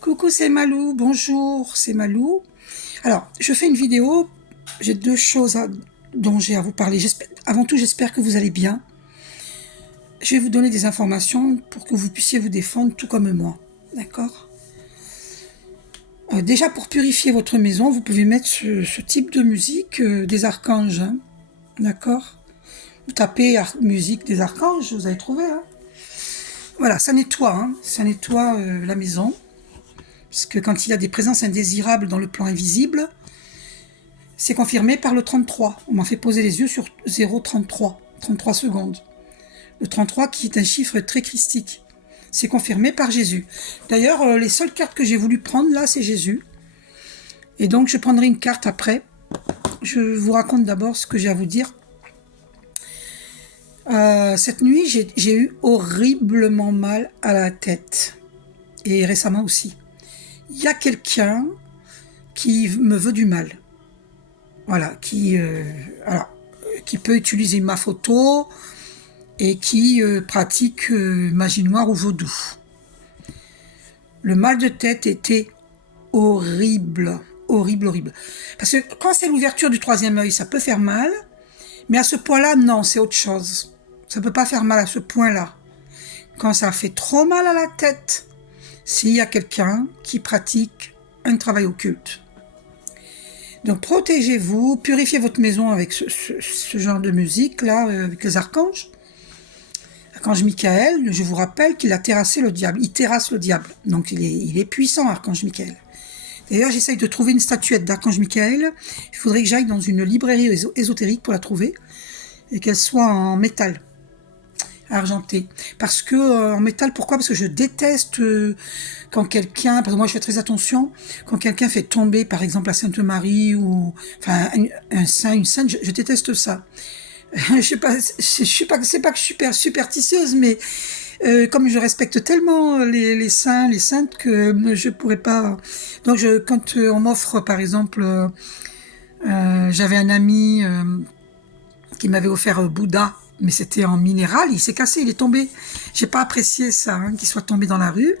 Coucou, c'est Malou. Bonjour, c'est Malou. Alors, je fais une vidéo. J'ai deux choses dont j'ai à vous parler. Avant tout, j'espère que vous allez bien. Je vais vous donner des informations pour que vous puissiez vous défendre tout comme moi. D'accord? Déjà, pour purifier votre maison, vous pouvez mettre ce type de musique des archanges. Hein. D'accord? Vous tapez musique des archanges, vous allez trouver. Hein. Voilà, ça nettoie. Hein. Ça nettoie la maison. Parce que quand il y a des présences indésirables dans le plan invisible, c'est confirmé par le 33. On m'a fait poser les yeux sur 0,33, 33 secondes. Le 33 qui est un chiffre très christique. C'est confirmé par Jésus. D'ailleurs, les seules cartes que j'ai voulu prendre là, c'est Jésus. Et donc, je prendrai une carte après. Je vous raconte d'abord ce que j'ai à vous dire. Cette nuit, j'ai eu horriblement mal à la tête. Et récemment aussi. Il y a quelqu'un qui me veut du mal. Voilà, qui peut utiliser ma photo et qui pratique magie noire ou vaudou. Le mal de tête était horrible, horrible, horrible. Parce que quand c'est l'ouverture du troisième œil, ça peut faire mal, mais à ce point-là, non, c'est autre chose. Ça peut pas faire mal à ce point-là. Quand ça fait trop mal à la tête, s'il y a quelqu'un qui pratique un travail occulte. Donc protégez-vous, purifiez votre maison avec ce genre de musique là, avec les archanges. Archange Michael, je vous rappelle qu'il a terrassé le diable, il terrasse le diable, donc il est puissant, Archange Michael. D'ailleurs, j'essaye de trouver une statuette d'Archange Michael, il faudrait que j'aille dans une librairie ésotérique pour la trouver, et qu'elle soit en métal, argenté. Parce que en métal, pourquoi? Parce que je déteste quand quelqu'un, parce que moi je fais très attention, quand quelqu'un fait tomber par exemple la Sainte Marie ou enfin un saint, une sainte, je déteste ça. Je sais pas, c'est pas que je suis superstitieuse, mais comme je respecte tellement les saints, les saintes que je pourrais pas. Donc quand on m'offre par exemple, j'avais un ami qui m'avait offert Bouddha, mais c'était en minéral, il s'est cassé, il est tombé. J'ai pas apprécié ça, hein, qu'il soit tombé dans la rue.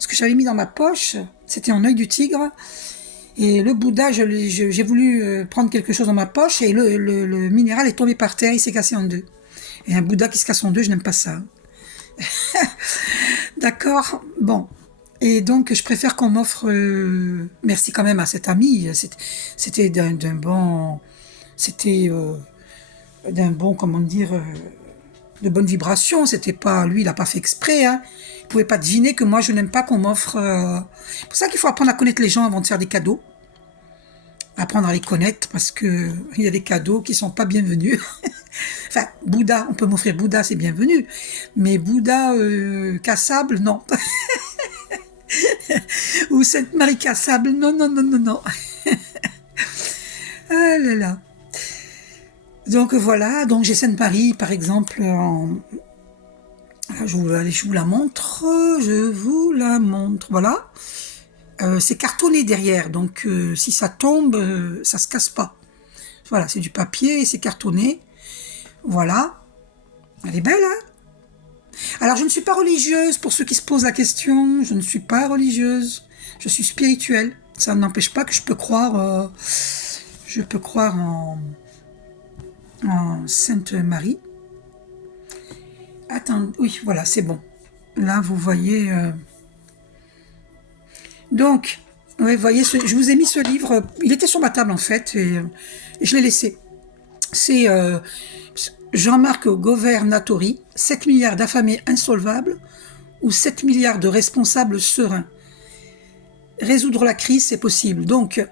Ce que j'avais mis dans ma poche, c'était en œil du tigre. Et le Bouddha, j'ai voulu prendre quelque chose dans ma poche et le minéral est tombé par terre, il s'est cassé en deux. Et un Bouddha qui se casse en deux, je n'aime pas ça. D'accord? Bon. Et donc, je préfère qu'on m'offre... merci quand même à cet ami. C'était d'un bon... C'était... d'un bon, comment dire, de bonne vibration. C'était pas, lui, il a pas fait exprès. Hein. Il pouvait pas deviner que moi, je n'aime pas qu'on m'offre. C'est pour ça qu'il faut apprendre à connaître les gens avant de faire des cadeaux. Apprendre à les connaître parce que il y a des cadeaux qui sont pas bienvenus. Enfin, Bouddha, on peut m'offrir Bouddha, c'est bienvenu. Mais Bouddha cassable, non. Ou Sainte Marie cassable, non, non, non, non, non. Ah là là. Donc voilà, donc j'ai Sainte-Marie par exemple je vous la montre, voilà. C'est cartonné derrière, donc si ça tombe, ça se casse pas. Voilà, c'est du papier, c'est cartonné. Voilà. Elle est belle, hein? Alors je ne suis pas religieuse, pour ceux qui se posent la question, je ne suis pas religieuse, je suis spirituelle. Ça n'empêche pas que je peux croire en Sainte Marie. Attends, oui, voilà, c'est bon. Là, vous voyez... Donc, ouais, vous voyez, je vous ai mis ce livre. Il était sur ma table, en fait, et je l'ai laissé. C'est Jean-Marc Governatori, 7 milliards d'affamés insolvables ou 7 milliards de responsables sereins. Résoudre la crise, c'est possible. Donc, il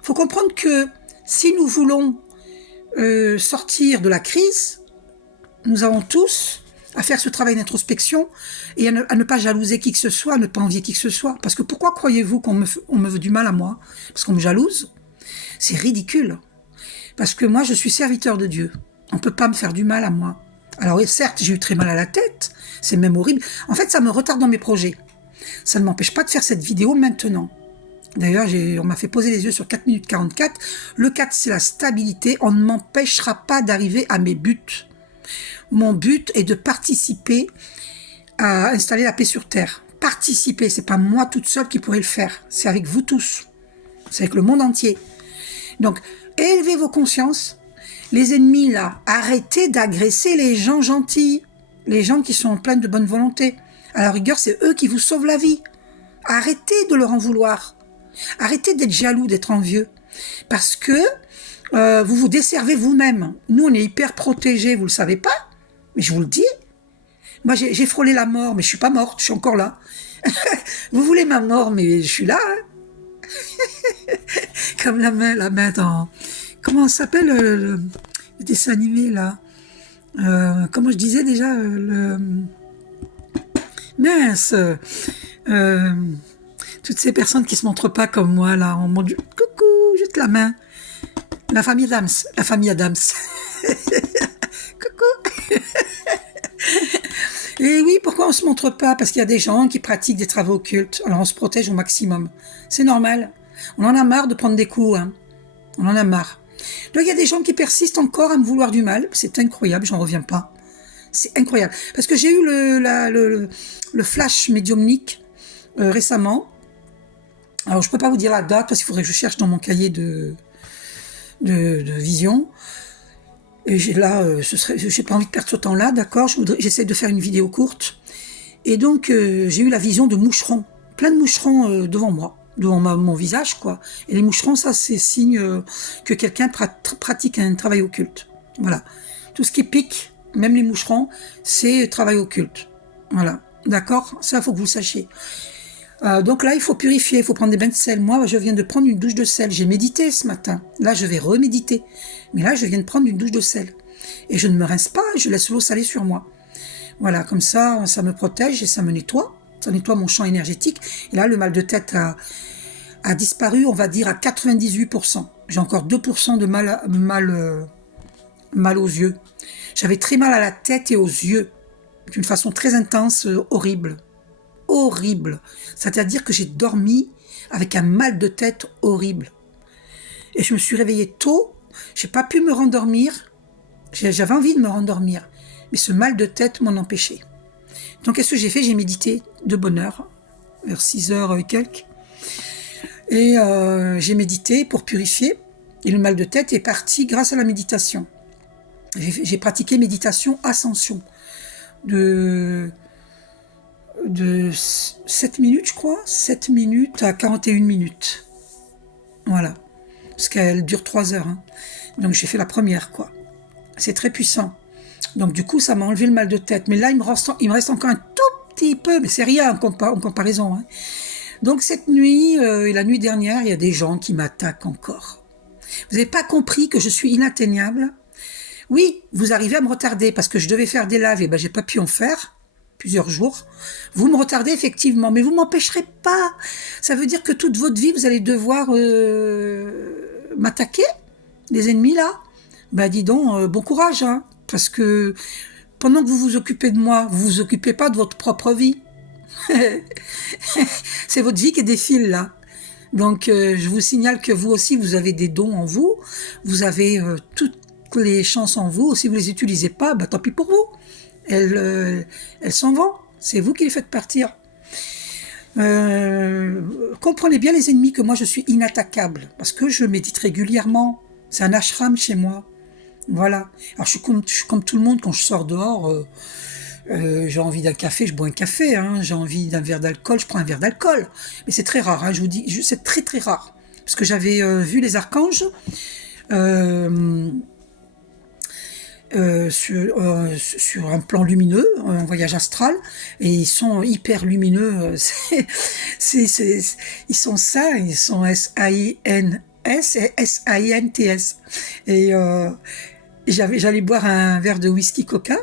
faut comprendre que si nous voulons sortir de la crise, nous avons tous à faire ce travail d'introspection et à ne pas jalouser qui que ce soit, à ne pas envier qui que ce soit. Parce que pourquoi croyez-vous qu'on me veut du mal à moi? Parce qu'on me jalouse? C'est ridicule. Parce que moi, je suis serviteur de Dieu. On ne peut pas me faire du mal à moi. Alors oui, certes, j'ai eu très mal à la tête, c'est même horrible. En fait, ça me retarde dans mes projets. Ça ne m'empêche pas de faire cette vidéo maintenant. D'ailleurs, on m'a fait poser les yeux sur 4 minutes 44. Le 4, c'est la stabilité. On ne m'empêchera pas d'arriver à mes buts. Mon but est de participer à installer la paix sur Terre. participer. C'est pas moi toute seule qui pourrais le faire. C'est avec vous tous. C'est avec le monde entier. Donc, élevez vos consciences. Les ennemis, là, arrêtez d'agresser les gens gentils. Les gens qui sont pleins de bonne volonté. À la rigueur, c'est eux qui vous sauvent la vie. Arrêtez de leur en vouloir. Arrêtez d'être jaloux, d'être envieux. Parce que vous vous desservez vous-même. Nous, on est hyper protégés, vous le savez pas. Mais je vous le dis. Moi, j'ai frôlé la mort, mais je suis pas morte, je suis encore là. Vous voulez ma mort, mais je suis là. Hein. Comme la main dans... Comment ça s'appelle le dessin animé, là comment je disais déjà mince toutes ces personnes qui se montrent pas comme moi, là, on montre coucou, juste la main. La famille Adams. Coucou. Et oui, pourquoi on se montre pas? Parce qu'il y a des gens qui pratiquent des travaux occultes. Alors on se protège au maximum. C'est normal. On en a marre de prendre des coups. Hein. On en a marre. Donc il y a des gens qui persistent encore à me vouloir du mal. C'est incroyable, j'en reviens pas. C'est incroyable. Parce que j'ai eu le flash médiumnique récemment. Alors je peux pas vous dire la date parce qu'il faudrait que je cherche dans mon cahier de vision. Et là, j'ai pas envie de perdre ce temps-là, d'accord. J'essaie de faire une vidéo courte. Et donc, j'ai eu la vision de moucherons, plein de moucherons devant moi, devant mon visage, quoi. Et les moucherons, ça, c'est signe que quelqu'un pratique un travail occulte. Voilà. Tout ce qui pique, même les moucherons, c'est travail occulte. Voilà. D'accord. Ça, il faut que vous le sachiez. Donc là, il faut purifier, il faut prendre des bains de sel. Moi, je viens de prendre une douche de sel. J'ai médité ce matin. Là, je vais reméditer. Mais là, je viens de prendre une douche de sel. Et je ne me rince pas, je laisse l'eau salée sur moi. Voilà, comme ça me protège et ça me nettoie. Ça nettoie mon champ énergétique. Et là, le mal de tête a disparu, on va dire, à 98%. J'ai encore 2% de mal aux yeux. J'avais très mal à la tête et aux yeux. D'une façon très intense, horrible. Horrible. C'est-à-dire que j'ai dormi avec un mal de tête horrible. Et je me suis réveillée tôt, j'ai pas pu me rendormir. J'avais envie de me rendormir, mais ce mal de tête m'en empêchait. Donc qu'est-ce que j'ai fait? J'ai médité de bonne heure, vers 6 heures et quelques. Et j'ai médité pour purifier. Et le mal de tête est parti grâce à la méditation. J'ai pratiqué méditation ascension de 7 minutes, je crois, 7 minutes à 41 minutes. Voilà. Parce qu'elle dure 3 heures. Hein. Donc j'ai fait la première, quoi. C'est très puissant. Donc du coup, ça m'a enlevé le mal de tête. Mais là, il me reste encore un tout petit peu, mais c'est rien en comparaison. Hein. Donc cette nuit et la nuit dernière, il y a des gens qui m'attaquent encore. Vous n'avez pas compris que je suis inatteignable? Oui, vous arrivez à me retarder parce que je devais faire des lives et ben j'ai pas pu en faire. Plusieurs jours. Vous me retardez effectivement, mais vous m'empêcherez pas. Ça veut dire que toute votre vie, vous allez devoir m'attaquer, les ennemis là. Ben dis donc, bon courage, hein, parce que pendant que vous vous occupez de moi, vous vous occupez pas de votre propre vie. C'est votre vie qui défile là. Donc je vous signale que vous aussi, vous avez des dons en vous. Vous avez toutes les chances en vous. Si vous les utilisez pas, ben tant pis pour vous. Elles s'en vont. C'est vous qui les faites partir. Comprenez bien les ennemis que moi je suis inattaquable parce que je médite régulièrement. C'est un ashram chez moi. Voilà. Alors je suis comme tout le monde quand je sors dehors. J'ai envie d'un café, je bois un café. Hein. J'ai envie d'un verre d'alcool, je prends un verre d'alcool. Mais c'est très rare. Hein, je vous dis, c'est très très rare parce que j'avais vu les archanges. Sur un plan lumineux, un voyage astral, et ils sont hyper lumineux. Ils sont saints, ils sont S-A-I-N-S et S-A-I-N-T-S. Et j'allais boire un verre de whisky coca,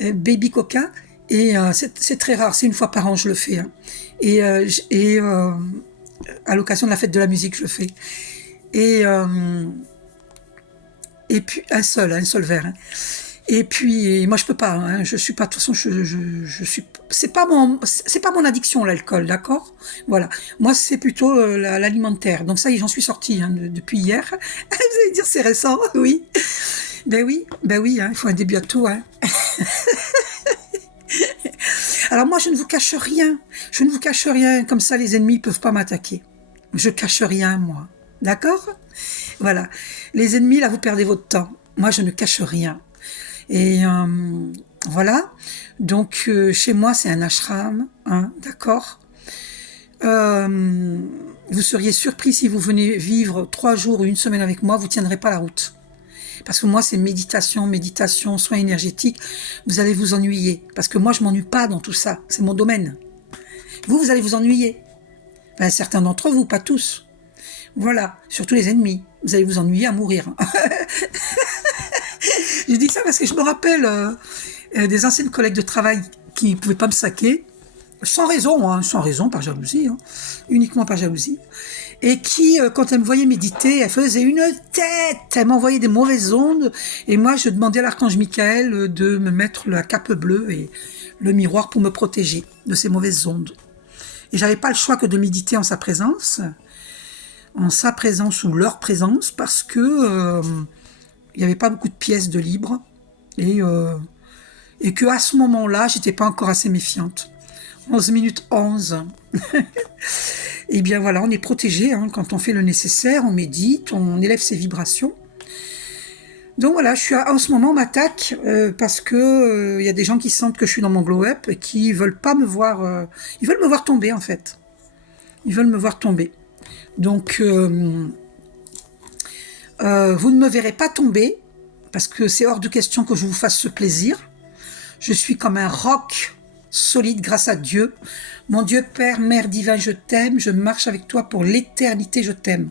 baby coca, et c'est très rare, c'est une fois par an je le fais. Hein. Et à l'occasion de la fête de la musique, je le fais. Et puis un seul verre. Hein. Et puis moi je peux pas. Hein, je suis pas. De toute façon, je suis. C'est pas mon addiction l'alcool, d'accord. Voilà. Moi c'est plutôt l'alimentaire. Donc ça y est, j'en suis sortie hein, depuis hier. Vous allez dire c'est récent, oui. Ben oui. Hein, il faut un début à tout. Hein. Alors moi, je ne vous cache rien. Je ne vous cache rien. Comme ça, les ennemis ne peuvent pas m'attaquer. Je cache rien, moi. D'accord? Voilà. Les ennemis, là, vous perdez votre temps. Moi, je ne cache rien. Et voilà. Donc, chez moi, c'est un ashram. Hein, d'accord? Vous seriez surpris si vous venez vivre 3 jours ou 1 semaine avec moi, vous ne tiendrez pas la route. Parce que moi, c'est méditation, soins énergétiques. Vous allez vous ennuyer. Parce que moi, je m'ennuie pas dans tout ça. C'est mon domaine. Vous allez vous ennuyer. Enfin, certains d'entre vous, pas tous. Voilà. Surtout les ennemis. Vous allez vous ennuyer à mourir. Je dis ça parce que je me rappelle des anciennes collègues de travail qui ne pouvaient pas me saquer. Sans raison, par jalousie. Hein, uniquement par jalousie. Et qui, quand elle me voyait méditer, elle faisait une tête, elle m'envoyait des mauvaises ondes, et moi je demandais à l'archange Michael de me mettre la cape bleue et le miroir pour me protéger de ces mauvaises ondes. Et j'avais pas le choix que de méditer en sa présence ou leur présence, parce que il n'y avait pas beaucoup de pièces de libre, et que à ce moment-là, j'étais pas encore assez méfiante. 11 minutes 11. Et bien voilà, on est protégé hein, quand on fait le nécessaire, on médite, on élève ses vibrations. Donc voilà, en ce moment, on m'attaque parce que y a des gens qui sentent que je suis dans mon glow-up et qui veulent pas me voir. Ils veulent me voir tomber en fait. Ils veulent me voir tomber. Donc vous ne me verrez pas tomber parce que c'est hors de question que je vous fasse ce plaisir. Je suis comme un roc solide grâce à Dieu. Mon Dieu, Père, Mère divin, je t'aime, je marche avec toi pour l'éternité, je t'aime.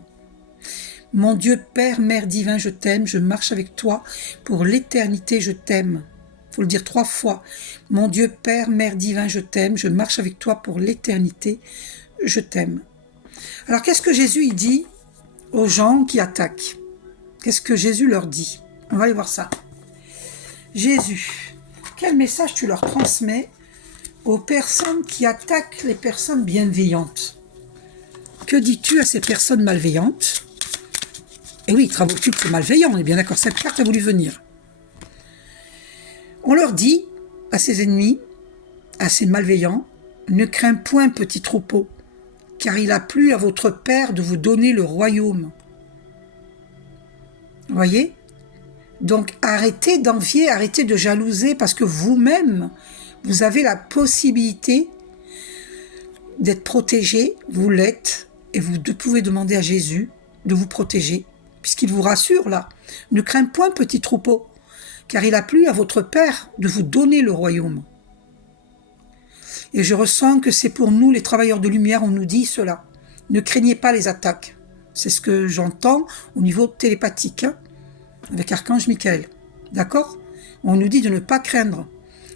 Mon Dieu, Père, Mère divin, je t'aime, je marche avec toi pour l'éternité, je t'aime. Faut le dire 3 fois. Mon Dieu, Père, Mère divin, je t'aime, je marche avec toi pour l'éternité, je t'aime. Alors, qu'est-ce que Jésus il dit aux gens qui attaquent? Qu'est-ce que Jésus leur dit? On va aller voir ça. Jésus, quel message tu leur transmets aux personnes qui attaquent les personnes bienveillantes? Que dis-tu à ces personnes malveillantes? Et oui, travaux occultes, c'est malveillant, on est bien d'accord, cette carte a voulu venir. On leur dit, à ces ennemis, à ces malveillants, ne crains point, petit troupeau, car il a plu à votre Père de vous donner le royaume. Vous voyez? Donc arrêtez d'envier, arrêtez de jalouser, parce que vous-même, vous avez la possibilité d'être protégé, vous l'êtes, et vous pouvez demander à Jésus de vous protéger, puisqu'il vous rassure là. Ne crains point, petit troupeau, car il a plu à votre Père de vous donner le royaume. Et je ressens que c'est pour nous, les travailleurs de lumière, on nous dit cela. Ne craignez pas les attaques. C'est ce que j'entends au niveau télépathique, hein, avec Archange Michael. D'accord? On nous dit de ne pas craindre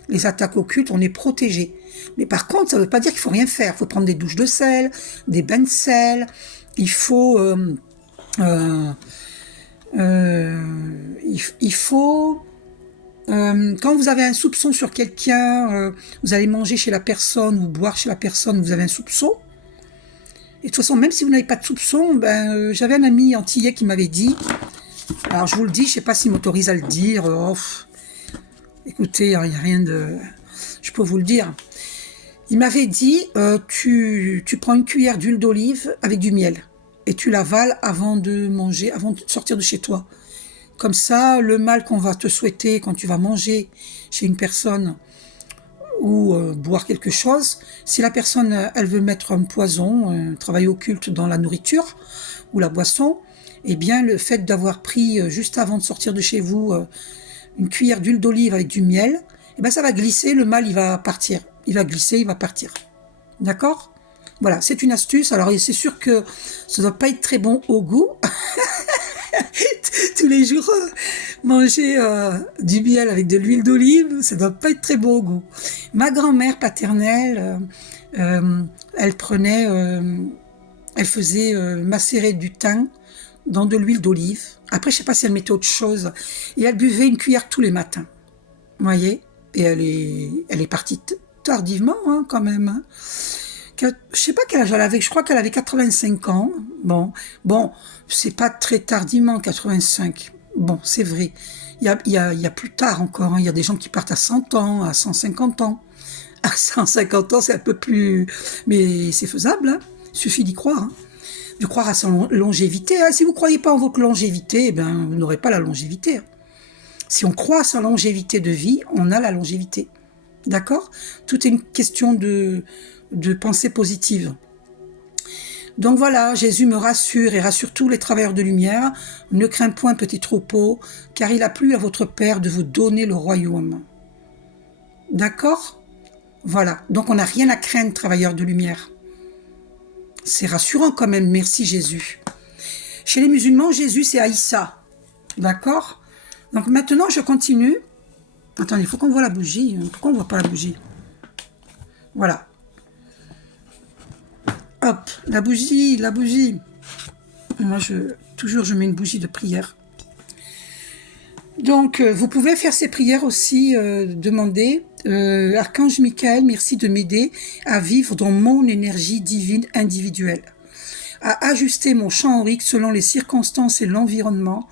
les attaques occultes, on est protégé. Mais par contre, ça ne veut pas dire qu'il ne faut rien faire. Il faut prendre des douches de sel, des bains de sel. Il faut... quand vous avez un soupçon sur quelqu'un, vous allez manger chez la personne ou boire chez la personne, vous avez un soupçon. Et de toute façon, même si vous n'avez pas de soupçon, j'avais un ami antillais qui m'avait dit, alors je vous le dis, je ne sais pas s'il m'autorise à le dire, écoutez, il n'y a rien de... Je peux vous le dire. Il m'avait dit, tu prends une cuillère d'huile d'olive avec du miel et tu l'avales avant de manger, avant de sortir de chez toi. Comme ça, le mal qu'on va te souhaiter quand tu vas manger chez une personne ou boire quelque chose, si la personne, elle veut mettre un poison, un travail occulte dans la nourriture ou la boisson, eh bien, le fait d'avoir pris, juste avant de sortir de chez vous, une cuillère d'huile d'olive avec du miel, eh bien, ça va glisser, le mal, il va partir. Il va glisser, il va partir. D'accord ? Voilà, c'est une astuce. Alors, c'est sûr que ça ne doit pas être très bon au goût. Tous les jours, manger du miel avec de l'huile d'olive, ça ne doit pas être très bon au goût. Ma grand-mère paternelle, elle faisait macérer du thym dans de l'huile d'olive. Après, je ne sais pas si elle mettait autre chose. Et elle buvait une cuillère tous les matins. Vous voyez ? Et elle est partie tardivement, hein, quand même. Hein. Je ne sais pas quel âge elle avait. Je crois qu'elle avait 85 ans. Bon, c'est pas très tardivement, 85. Bon, c'est vrai. Il y a plus tard encore. Hein. Il y a des gens qui partent à 100 ans, à 150 ans. À 150 ans, c'est un peu plus... Mais c'est faisable, hein. Il suffit d'y croire. Hein. De croire à sa longévité. Hein. Si vous ne croyez pas en votre longévité, eh ben, vous n'aurez pas la longévité. Hein. Si on croit à sa longévité de vie, on a la longévité. D'accord? Tout est une question de pensée positive. Donc voilà, Jésus me rassure et rassure tous les travailleurs de lumière. Ne crains point, petit troupeau, car il a plu à votre Père de vous donner le royaume. D'accord? Voilà, donc on n'a rien à craindre, travailleurs de lumière. C'est rassurant quand même, merci Jésus. Chez les musulmans, Jésus c'est Aïssa. D'accord? Donc maintenant, je continue. Attendez, il faut qu'on voit la bougie. Pourquoi on ne voit pas la bougie? Voilà. Hop, la bougie, la bougie. Moi, toujours, je mets une bougie de prière. Donc, vous pouvez faire ces prières aussi, demander, Archange Michael, merci de m'aider à vivre dans mon énergie divine individuelle, à ajuster mon champ aurique selon les circonstances et l'environnement,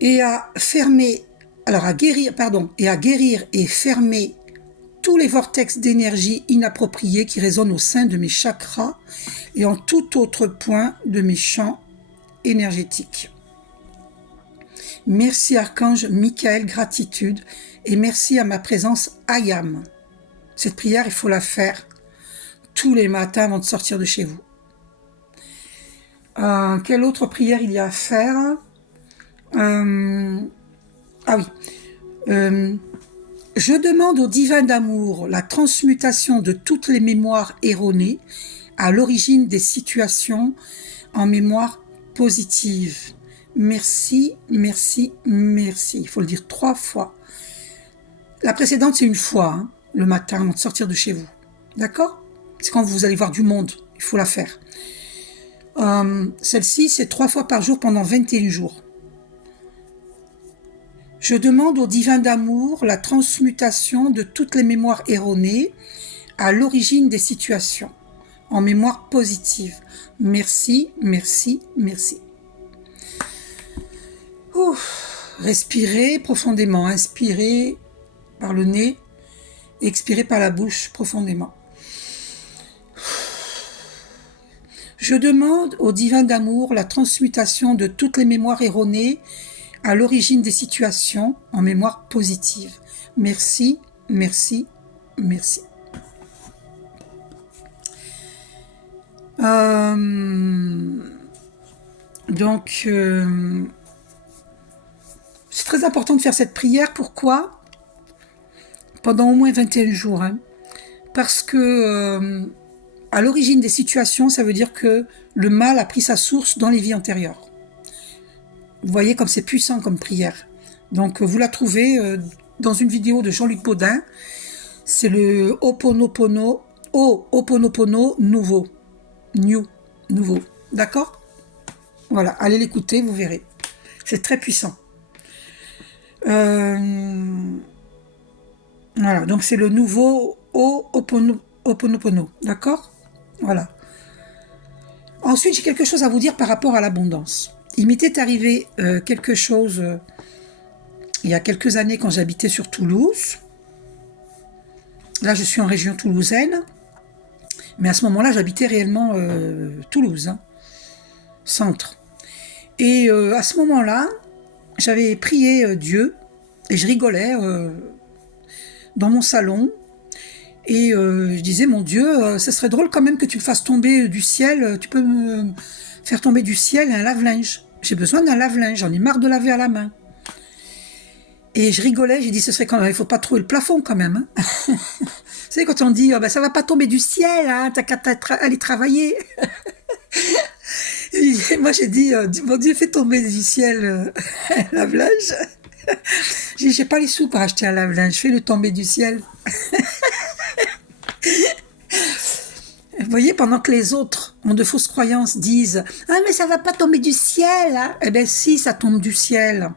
et à fermer, alors à guérir et fermer tous les vortex d'énergie inappropriés qui résonnent au sein de mes chakras et en tout autre point de mes champs énergétiques. Merci Archange Michael, gratitude, et merci à ma présence Ayam. Cette prière, il faut la faire tous les matins avant de sortir de chez vous. Quelle autre prière il y a à faire? Ah oui. Je demande au divin d'amour la transmutation de toutes les mémoires erronées à l'origine des situations en mémoire positive. Merci, merci, merci. Il faut le dire 3 fois. La précédente, c'est une fois, hein, le matin, avant de sortir de chez vous. D'accord? C'est quand vous allez voir du monde, il faut la faire. Celle-ci, c'est 3 fois par jour pendant 21 jours. Je demande au divin d'amour la transmutation de toutes les mémoires erronées à l'origine des situations, en mémoire positive. Merci, merci, merci. Ouf. Respirez profondément, inspirez par le nez, expirez par la bouche profondément. Je demande au divin d'amour la transmutation de toutes les mémoires erronées à l'origine des situations en mémoire positive. Merci, merci, merci. C'est très important de faire cette prière. Pourquoi? Pendant au moins 21 jours. Hein. Parce que à l'origine des situations, ça veut dire que le mal a pris sa source dans les vies antérieures. Vous voyez comme c'est puissant comme prière. Donc vous la trouvez dans une vidéo de Jean-Luc Baudin. C'est le Ho'oponopono nouveau. Nouveau. D'accord? Voilà, allez l'écouter, vous verrez. C'est très puissant. Voilà, donc c'est le nouveau Ho'oponopono. D'accord? Voilà. Ensuite, j'ai quelque chose à vous dire par rapport à l'abondance. Il m'était arrivé quelque chose il y a quelques années quand j'habitais sur Toulouse. Là, je suis en région toulousaine. Mais à ce moment-là, j'habitais réellement Toulouse, hein, centre. Et à ce moment-là, j'avais prié Dieu et je rigolais dans mon salon. Et je disais, mon Dieu, ça serait drôle quand même que tu me fasses tomber du ciel. Tu peux me faire tomber du ciel un lave-linge. J'ai besoin d'un lave-linge, j'en ai marre de laver à la main. Et je rigolais, j'ai dit, ce serait quand même, il faut pas trouver le plafond quand même. Hein. Vous savez, quand on dit, oh, ben, ça va pas tomber du ciel, hein, t'as qu'à aller travailler. Et moi, j'ai dit, mon Dieu, fais tomber du ciel un lave-linge. J'ai dit, j'ai pas les sous pour acheter un lave-linge, fais-le tomber du ciel. Vous voyez, pendant que les autres ont de fausses croyances, disent « Ah, mais ça va pas tomber du ciel hein !» Eh bien, si, ça tombe du ciel.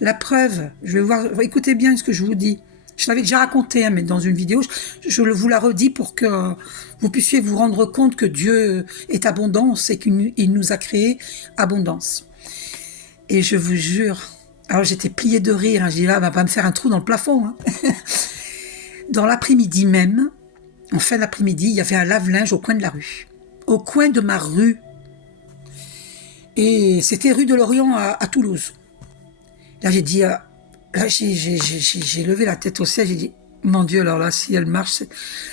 La preuve, je vais voir, écoutez bien ce que je vous dis. Je l'avais déjà raconté, hein, mais dans une vidéo, je vous la redis pour que vous puissiez vous rendre compte que Dieu est abondance et qu'il nous a créé abondance. Et je vous jure, alors j'étais pliée de rire, hein, je dis là, va me faire un trou dans le plafond. Hein. Dans l'après-midi même, en fin d'après-midi, il y avait un lave-linge au coin de la rue. Au coin de ma rue. Et c'était rue de Lorient à Toulouse. Là, j'ai dit, là, j'ai levé la tête au ciel, j'ai dit, mon Dieu, alors là, si elle marche,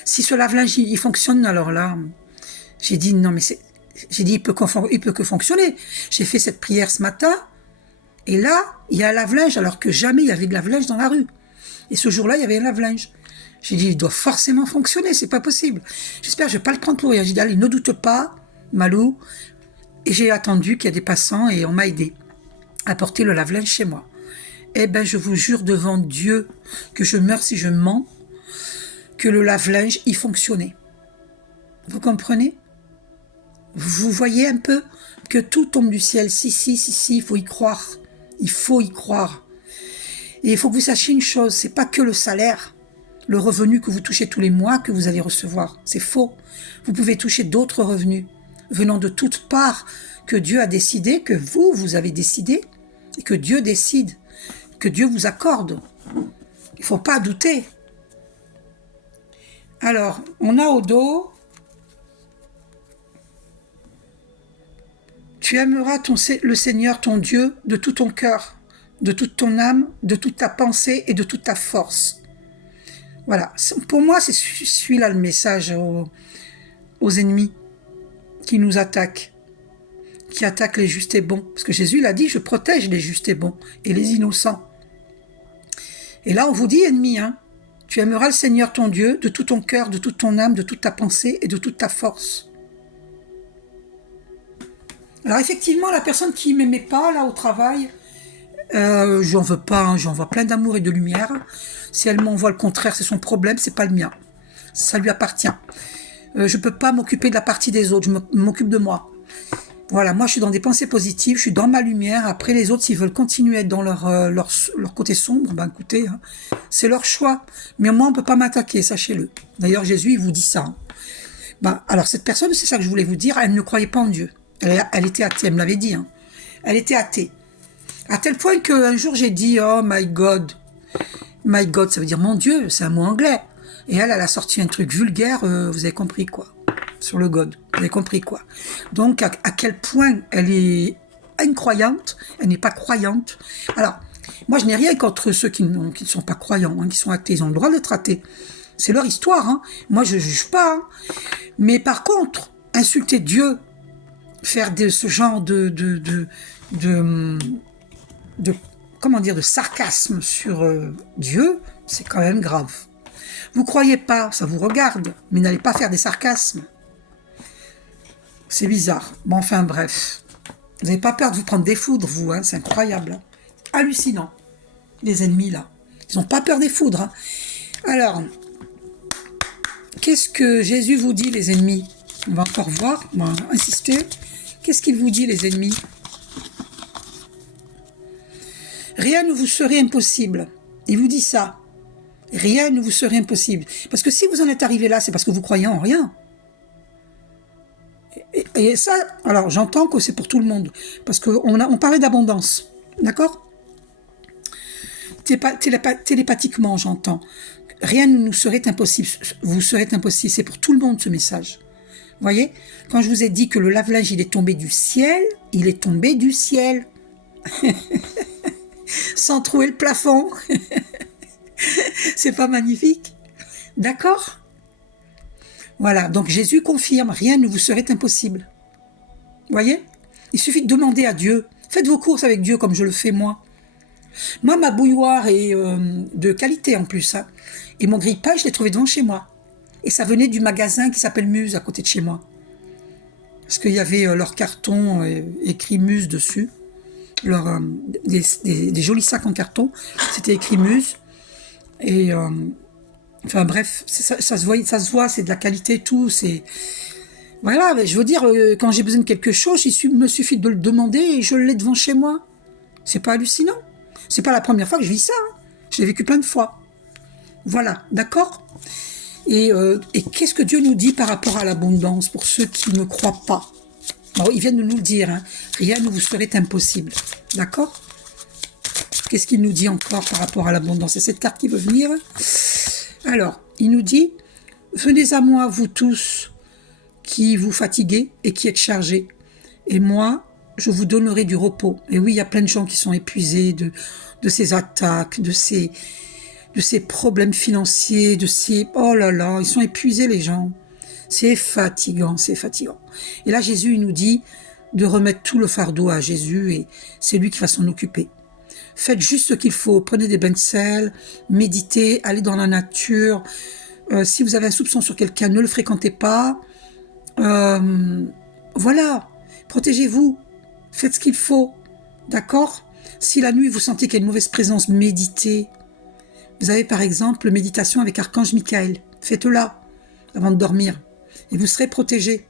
si ce lave-linge, il fonctionne, alors là, j'ai dit, non, mais j'ai dit, il peut que fonctionner. J'ai fait cette prière ce matin, et là, il y a un lave-linge, alors que jamais il y avait de lave-linge dans la rue. Et ce jour-là, il y avait un lave-linge. J'ai dit, il doit forcément fonctionner, c'est pas possible. J'espère que je vais pas le prendre pour rien. J'ai dit, allez, ne doute pas, Malou. Et j'ai attendu qu'il y ait des passants, et on m'a aidé à porter le lave-linge chez moi. Eh ben, je vous jure devant Dieu que je meurs si je mens, que le lave-linge, il fonctionnait. Vous comprenez? Vous voyez un peu que tout tombe du ciel. Si, il faut y croire. Il faut y croire. Et il faut que vous sachiez une chose, c'est pas que le salaire, le revenu que vous touchez tous les mois que vous allez recevoir. C'est faux. Vous pouvez toucher d'autres revenus venant de toutes parts que Dieu a décidé, que vous avez décidé, et que Dieu décide, que Dieu vous accorde. Il ne faut pas douter. Alors, on a au dos, tu aimeras le Seigneur, ton Dieu, de tout ton cœur, de toute ton âme, de toute ta pensée et de toute ta force. Voilà, pour moi, c'est celui-là le message aux ennemis qui nous attaquent, qui attaquent les justes et bons. Parce que Jésus l'a dit, je protège les justes et bons et les innocents. Et là, on vous dit, ennemi, hein, tu aimeras le Seigneur ton Dieu de tout ton cœur, de toute ton âme, de toute ta pensée et de toute ta force. Alors effectivement, la personne qui ne m'aimait pas, là, au travail, j'en veux pas, hein, j'en vois plein d'amour et de lumière. Si elle m'envoie le contraire, c'est son problème, c'est pas le mien. Ça lui appartient. Je peux pas m'occuper de la partie des autres, je m'occupe de moi. Voilà, moi je suis dans des pensées positives, je suis dans ma lumière. Après les autres, s'ils veulent continuer à être dans leur côté sombre, ben écoutez, hein, c'est leur choix. Mais moi, on peut pas m'attaquer, sachez-le. D'ailleurs, Jésus, il vous dit ça. Hein. Ben, alors cette personne, c'est ça que je voulais vous dire, elle ne croyait pas en Dieu. Elle était athée, elle me l'avait dit. Hein. Elle était athée. À tel point qu'un jour, j'ai dit, oh my God. My God, ça veut dire mon Dieu, c'est un mot anglais. Et elle a sorti un truc vulgaire, vous avez compris quoi. Sur le God, vous avez compris quoi. Donc, à quel point elle est incroyante, elle n'est pas croyante. Alors, moi, je n'ai rien contre ceux qui ne sont pas croyants, hein, qui sont athées. Ils ont le droit d'être athées. C'est leur histoire. Hein. Moi, je ne juge pas. Hein. Mais par contre, insulter Dieu, faire ce genre de comment dire, de sarcasme sur Dieu, c'est quand même grave. Vous croyez pas, ça vous regarde, mais n'allez pas faire des sarcasmes. C'est bizarre. Bon, enfin, bref. Vous n'avez pas peur de vous prendre des foudres, vous, hein, c'est incroyable. Hein. Hallucinant. Les ennemis, là. Ils n'ont pas peur des foudres. Hein. Alors, qu'est-ce que Jésus vous dit, les ennemis? On va encore voir, on va insister. Qu'est-ce qu'il vous dit, les ennemis? Rien ne vous serait impossible. Il vous dit ça. Rien ne vous serait impossible. Parce que si vous en êtes arrivé là, c'est parce que vous croyez en rien. Et ça, alors j'entends que c'est pour tout le monde. Parce qu'on parlait d'abondance. D'accord? Télépathiquement, j'entends. Rien ne nous serait impossible. Vous serez impossible. C'est pour tout le monde, ce message. Vous voyez? Quand je vous ai dit que le lave-linge, il est tombé du ciel, il est tombé du ciel. Sans trouver le plafond. C'est pas magnifique? D'accord? Voilà, donc Jésus confirme, rien ne vous serait impossible. Vous voyez? Il suffit de demander à Dieu. Faites vos courses avec Dieu comme je le fais moi. Moi, ma bouilloire est de qualité en plus. Hein. Et mon grille-pain, je l'ai trouvé devant chez moi. Et ça venait du magasin qui s'appelle Muse, à côté de chez moi. Parce qu'il y avait leur carton écrit Muse dessus. Des jolis sacs en carton. C'était écrit Muse. Et enfin bref, ça se voit, c'est de la qualité, tout. C'est voilà, je veux dire, quand j'ai besoin de quelque chose, il me suffit de le demander et je l'ai devant chez moi. C'est pas hallucinant. C'est pas la première fois que je vis ça. Hein. Je l'ai vécu plein de fois. Voilà, d'accord. Et qu'est-ce que Dieu nous dit par rapport à l'abondance pour ceux qui ne croient pas? Alors, il vient de nous le dire. Hein. Rien ne vous serait impossible. D'accord? Qu'est-ce qu'il nous dit encore par rapport à l'abondance? C'est cette carte qui veut venir. Alors, Il nous dit, venez à moi, vous tous qui vous fatiguez et qui êtes chargés, et moi, je vous donnerai du repos. Et oui, il y a plein de gens qui sont épuisés de ces attaques, de ces problèmes financiers, oh là là, ils sont épuisés les gens. C'est fatigant, c'est fatigant. Et là, Jésus, il nous dit de remettre tout le fardeau à Jésus et c'est lui qui va s'en occuper. Faites juste ce qu'il faut. Prenez des bains de sel, méditez, allez dans la nature. Si vous avez un soupçon sur quelqu'un, ne le fréquentez pas. Voilà, protégez-vous. Faites ce qu'il faut. D'accord ? Si la nuit, vous sentez qu'il y a une mauvaise présence, méditez. Vous avez par exemple méditation avec Archange Michael. Faites-la avant de dormir et vous serez protégé.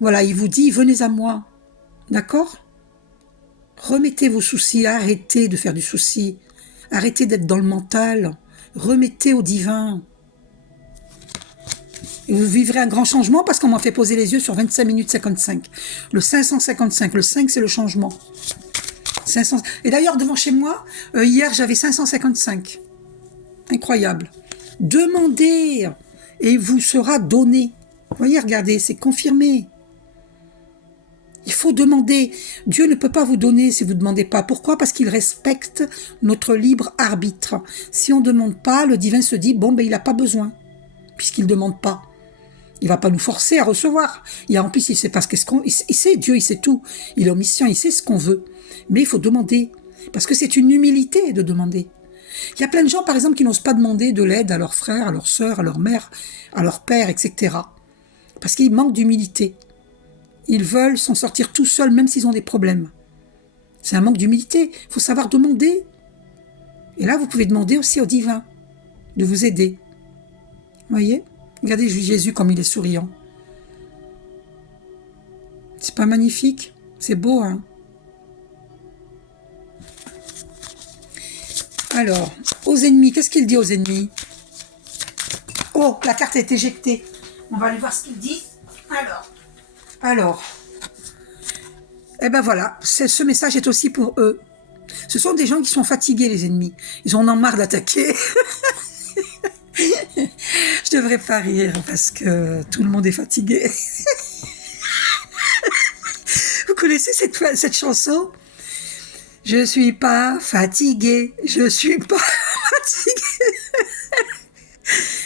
Voilà, il vous dit, venez à moi. D'accord ? Remettez vos soucis, arrêtez de faire du souci. Arrêtez d'être dans le mental. Remettez au divin. Et vous vivrez un grand changement parce qu'on m'a fait poser les yeux sur 25 minutes 55. Le 555, le 5 c'est le changement. 500... Et d'ailleurs, devant chez moi, hier, j'avais 555. Incroyable. Demandez et il vous sera donné. Vous voyez, regardez, c'est confirmé. Il faut demander. Dieu ne peut pas vous donner si vous ne demandez pas. Pourquoi ? Parce qu'il respecte notre libre arbitre. Si on ne demande pas, le divin se dit, bon, ben, il n'a pas besoin, puisqu'il ne demande pas. Il ne va pas nous forcer à recevoir. Et en plus, il sait pas il sait, Dieu, il sait tout. Il est omniscient, il sait ce qu'on veut. Mais il faut demander. Parce que c'est une humilité de demander. Il y a plein de gens, par exemple, qui n'osent pas demander de l'aide à leurs frères, à leurs sœurs, à leur mère, à leur père, etc. Parce qu'ils manquent d'humilité. Ils veulent s'en sortir tout seuls, même s'ils ont des problèmes. C'est un manque d'humilité. Il faut savoir demander. Et là, vous pouvez demander aussi au divin de vous aider. Vous voyez ? Regardez Jésus comme il est souriant. C'est pas magnifique ? C'est beau, hein ? Alors, aux ennemis, qu'est-ce qu'il dit aux ennemis ? Oh, la carte est éjectée. On va aller voir ce qu'il dit. Alors. Eh ben voilà, ce message est aussi pour eux. Ce sont des gens qui sont fatigués, les ennemis. Ils en ont marre d'attaquer. Je devrais pas rire parce que tout le monde est fatigué. Vous connaissez cette chanson ? Je suis pas fatigué, je suis pas fatigué.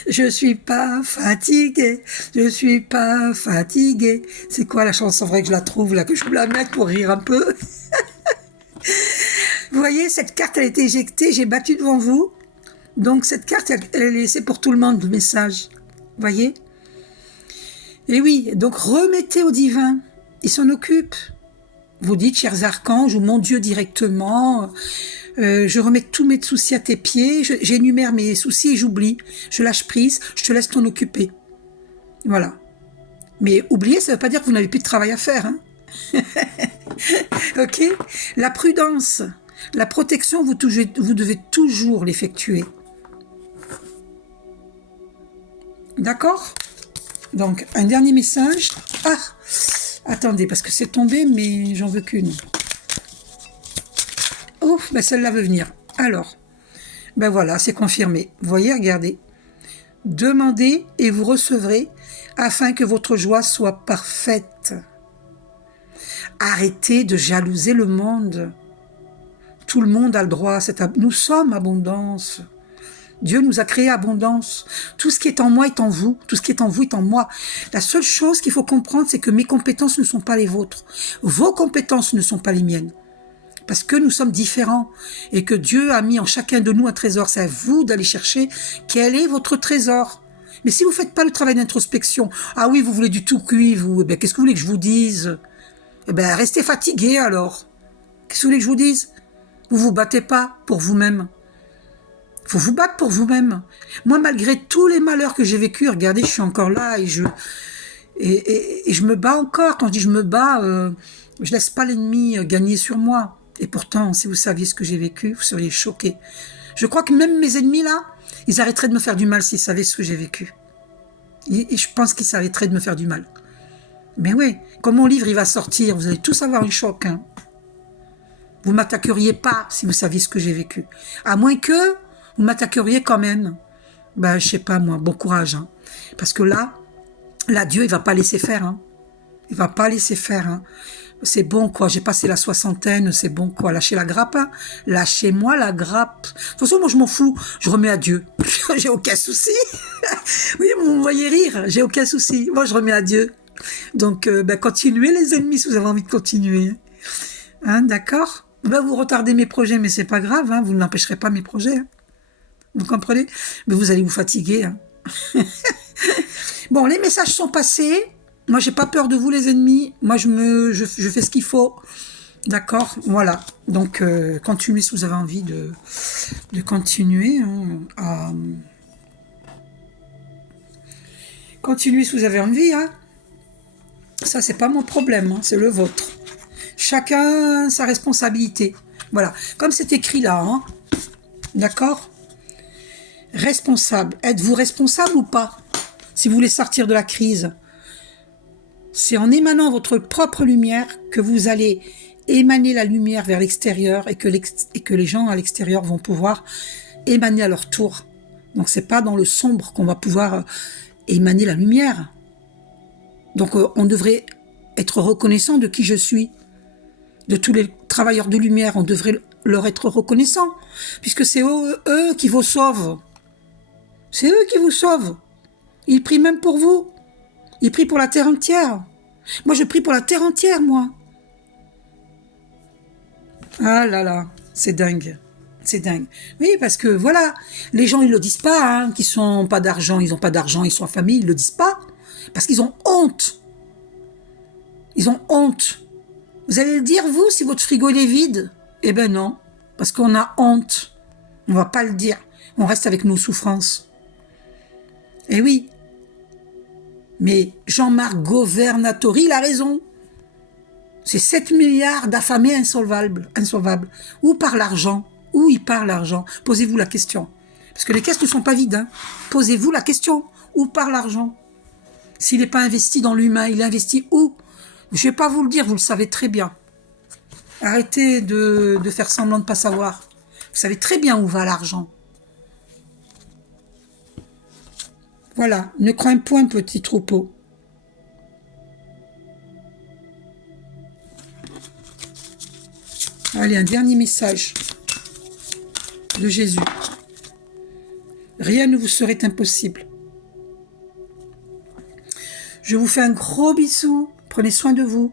Je suis pas fatigué, je suis pas fatigué. C'est quoi la chanson ? Faudrait que je la trouve là, que je vous la mette pour rire un peu. Vous voyez, cette carte elle a été éjectée, j'ai battu devant vous. Donc cette carte elle est laissée pour tout le monde, le message. Vous voyez ? Et oui, donc remettez au divin, il s'en occupe. Vous dites, chers archanges, ou mon Dieu directement, je remets tous mes soucis à tes pieds, j'énumère mes soucis et j'oublie. Je lâche prise, je te laisse t'en occuper. Voilà. Mais oubliez, ça ne veut pas dire que vous n'avez plus de travail à faire. Hein. Ok ? La prudence, la protection, vous devez toujours l'effectuer. D'accord ? Donc, un dernier message. Ah ! Attendez, parce que c'est tombé, mais j'en veux qu'une. Oh, ben celle-là veut venir. Alors, ben voilà, c'est confirmé. Vous voyez, regardez. Demandez et vous recevrez afin que votre joie soit parfaite. Arrêtez de jalouser le monde. Tout le monde a le droit à nous sommes abondance. Dieu nous a créé abondance. Tout ce qui est en moi est en vous. Tout ce qui est en vous est en moi. La seule chose qu'il faut comprendre, c'est que mes compétences ne sont pas les vôtres. Vos compétences ne sont pas les miennes. Parce que nous sommes différents. Et que Dieu a mis en chacun de nous un trésor. C'est à vous d'aller chercher quel est votre trésor. Mais si vous ne faites pas le travail d'introspection, ah oui, vous voulez du tout cuit, vous, eh bien, qu'est-ce que vous voulez que je vous dise ? Eh bien, restez fatigué alors. Qu'est-ce que vous voulez que je vous dise ? Vous ne vous battez pas pour vous-même. Il faut vous battre pour vous-même. Moi, malgré tous les malheurs que j'ai vécus, regardez, je suis encore là et je me bats encore. Quand je dis je me bats, je laisse pas l'ennemi gagner sur moi. Et pourtant, si vous saviez ce que j'ai vécu, vous seriez choqués. Je crois que même mes ennemis, là, ils arrêteraient de me faire du mal s'ils savaient ce que j'ai vécu. Et je pense qu'ils arrêteraient de me faire du mal. Mais oui, quand mon livre il va sortir, vous allez tous avoir un choc. Hein. Vous ne m'attaqueriez pas si vous saviez ce que j'ai vécu. À moins que vous m'attaqueriez quand même. Ben, je sais pas moi, bon courage. Hein. Parce que là, Dieu, il va pas laisser faire. Hein. Il va pas laisser faire. Hein. C'est bon, quoi. J'ai passé la soixantaine, c'est bon, quoi. Lâchez la grappe. Hein. Lâchez-moi la grappe. De toute façon, moi, je m'en fous. Je remets à Dieu. J'ai aucun souci. Oui, vous me voyez rire. J'ai aucun souci. Moi, je remets à Dieu. Donc, ben, continuez, les ennemis, si vous avez envie de continuer. Hein, d'accord? Ben, vous retardez mes projets, mais c'est pas grave. Hein. Vous n'empêcherez pas mes projets. Hein. Vous comprenez? Mais vous allez vous fatiguer. Hein. Bon, les messages sont passés. Moi, j'ai pas peur de vous, les ennemis. Moi, je fais ce qu'il faut. D'accord? Voilà. Donc, continuez si vous avez envie de continuer. Hein, continuez si vous avez envie. Hein. Ça, c'est pas mon problème. Hein, c'est le vôtre. Chacun sa responsabilité. Voilà. Comme c'est écrit là. Hein. D'accord? Responsable. Êtes-vous responsable ou pas? Si vous voulez sortir de la crise, c'est en émanant votre propre lumière que vous allez émaner la lumière vers l'extérieur et que les gens à l'extérieur vont pouvoir émaner à leur tour. Donc c'est pas dans le sombre qu'on va pouvoir émaner la lumière. Donc on devrait être reconnaissant de qui je suis. De tous les travailleurs de lumière, on devrait leur être reconnaissant, puisque c'est eux qui vous sauvent. C'est eux qui vous sauvent. Ils prient même pour vous. Ils prient pour la terre entière. Moi, je prie pour la terre entière, moi. Ah là là, c'est dingue. C'est dingue. Oui, parce que voilà, les gens, ils le disent pas, hein, qu'ils sont pas d'argent, ils ont pas d'argent, ils sont en famille, ils le disent pas. Parce qu'ils ont honte. Ils ont honte. Vous allez le dire, vous, si votre frigo il est vide? Eh ben non, parce qu'on a honte. On va pas le dire. On reste avec nos souffrances. Eh oui. Mais Jean-Marc Governatori, il a raison. C'est 7 milliards d'affamés insolvables. Où part l'argent? Où y part l'argent? Posez-vous la question. Parce que les caisses ne sont pas vides. Hein. Posez-vous la question. Où part l'argent? S'il n'est pas investi dans l'humain, il est investi où? Je ne vais pas vous le dire, vous le savez très bien. Arrêtez de faire semblant de ne pas savoir. Vous savez très bien où va l'argent. Voilà, ne crains point, petit troupeau. Allez, un dernier message de Jésus. Rien ne vous serait impossible. Je vous fais un gros bisou. Prenez soin de vous.